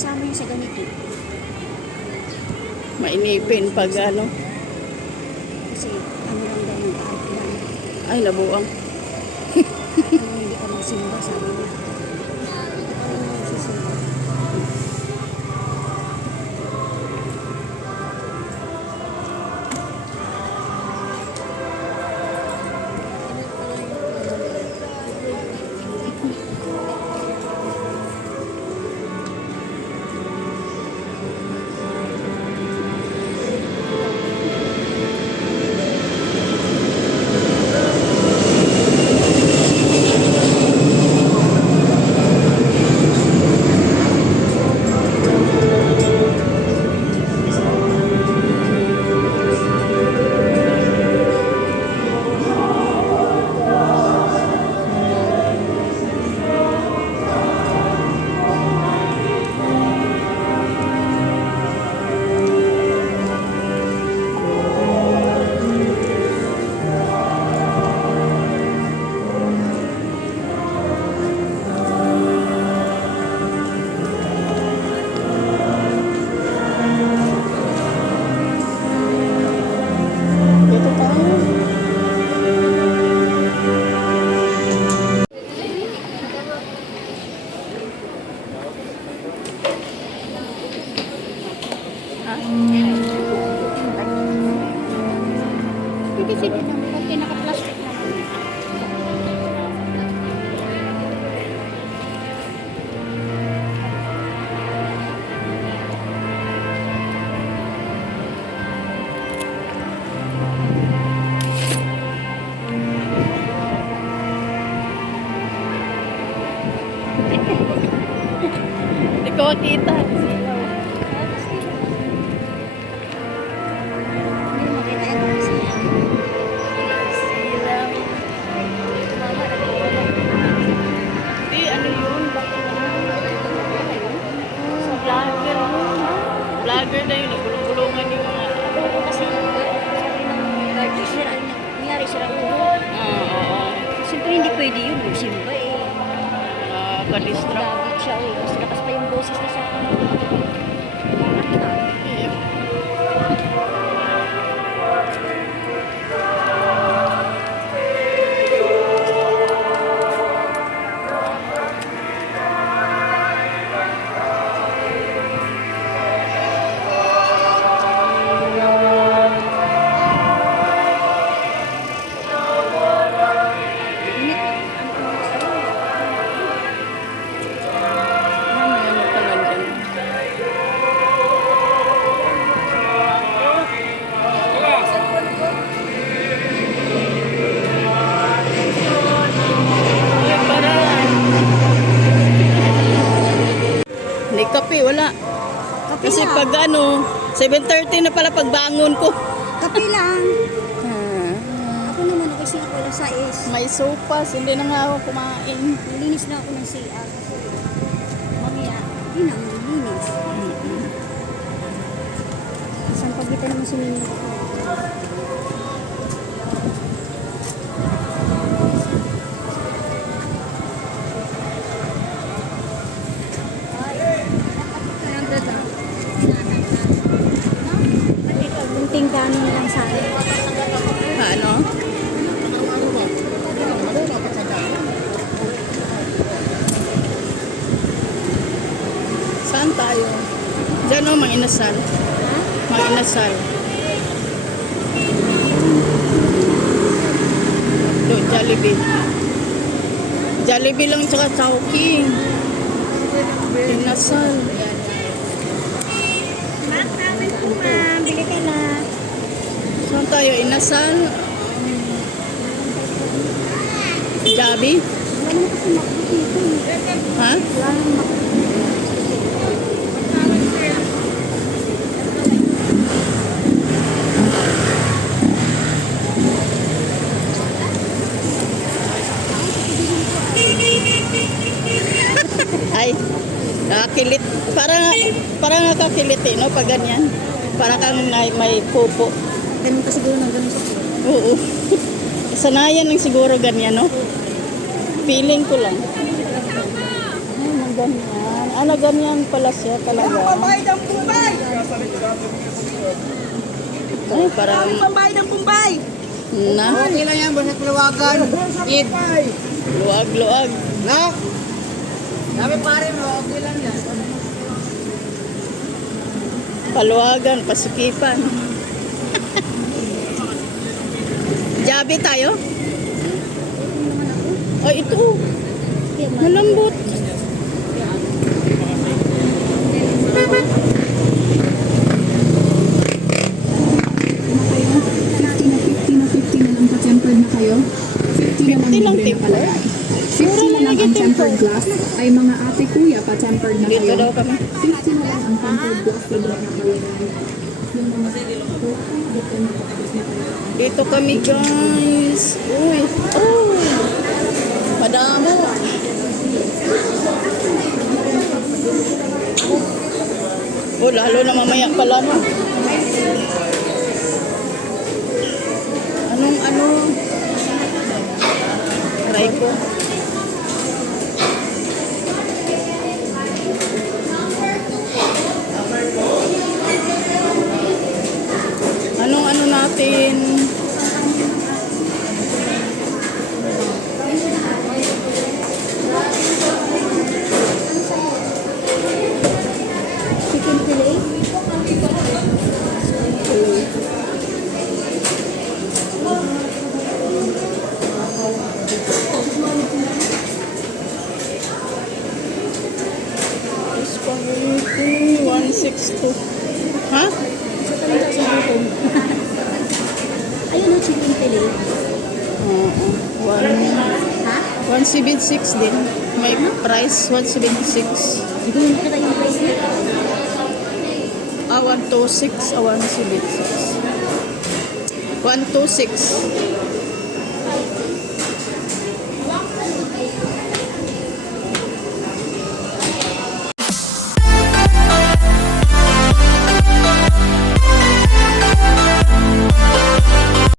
kasama yun sa ganito. Mainipin pag ano. Kasi ano lang daw ng kahit lang. Ay, labuang. Ano hindi ka magsimba, sabi niya. Ano magsisimba? Dito tayo. Hindi sila naman. Kasi naka-plastic naman. Hindi ko makita. Hindi mo makita yan kasi mama nagwawala. Hindi, ano yun? Bakit na? Sa vlogger yun. Vlogger na yun. Nagulong-gulungan yung mga... Kasi sabi ng guard, sira, nangyari sira ulo. Oo. Siyempre hindi pwede yun. Magsimba eh. Ka-distract. Gagit siya eh. Mas lakas pa yung boses na sa akin. Ano pala dyan? Ay, para. Hindi kape, wala. Kape Kasi lang. pag ano, 7:30 na pala pagbangon ko. Kape lang. Ako naman kasi ako lang sa is. May sopas, hindi na nga ako kumain. Nilinis na ako ng CR kasi mamaya, hindi na nilinis. Isang pagitan naman si Nino ko. Kunting kanin lang sa akin. Ano? Saan tayo? Diyan o, Manginasal. Manginasal. Doon, Jollibee. Jollibee lang tsaka Chowking. Inasal. Bili ka na. Saan tayo? Inasal? Jabi? Wala naman kasi makikita. Ha? Wala naman makikita. Ay, nakakilit. Parang nakakilit eh, no? Pag ganyan. Para kang may pupo. Ganun ka siguro ng ganun sa Oo. Sanayan lang siguro ganyan, no? Feeling ko lang. Ay, mga ganyan. Ano, ganyan pala siya talaga. Pambayad ng Pumbay! Ay, parang Pambayad ng Pumbay! na. Okay lang yan, basta kulawagan. Eat. Luwag-luwag. No? Sabi pare mo, okay lang yan. Paluwagan, pasikipan. Jabi tayo? Ay, ito. Malambot. Pa-tempered na kayo. 50 na 50 lang libre na tempered? palagay. 50 na lang ang tempered glass ay mga ate kuya pa-tempered na Dito kayo. daw kami. 50 na lang ang tempered glass libre na palagay. Yung mga Dito kami, guys. Uy. Oh. Madamo. Oh, lalo na mamaya pala, no? Anong ano? Try ko. Anong ano natin? Chicken fillet. Spaghetti, 162. Ha? Ayun o, chicken fillet. Oo. Ha? 176 din. May price, 176. Hindi mo kita yung price niya. 126, 176. 126.